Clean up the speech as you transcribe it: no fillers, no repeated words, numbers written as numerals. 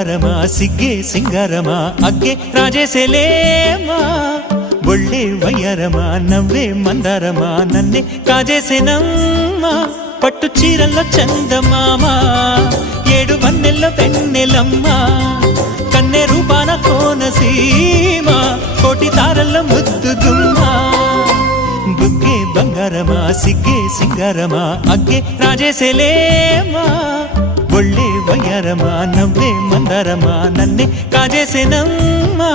బంగారమా సిగ్గే సింగారమా అగ్గే రాజేసేలేమా ఒళ్ళే వయ్యారమా నవ్వే మందారమా నన్నే కాజేసేనమ్మా పట్టు చీరల్లో చందమామా ఏడు వన్నెల్లో వెన్నెలమ్మా కన్నె రూపాన కోనసీమా కోటి తారల్లో ముద్దుగుమ్మా బుగ్గే బంగారమా సిగ్గే సింగారమా అగ్గే రాజేసేలేమా ఒళ్ళే వయ్యారమా నవ్వే మందారమా నన్నే కాజేసేనమ్మా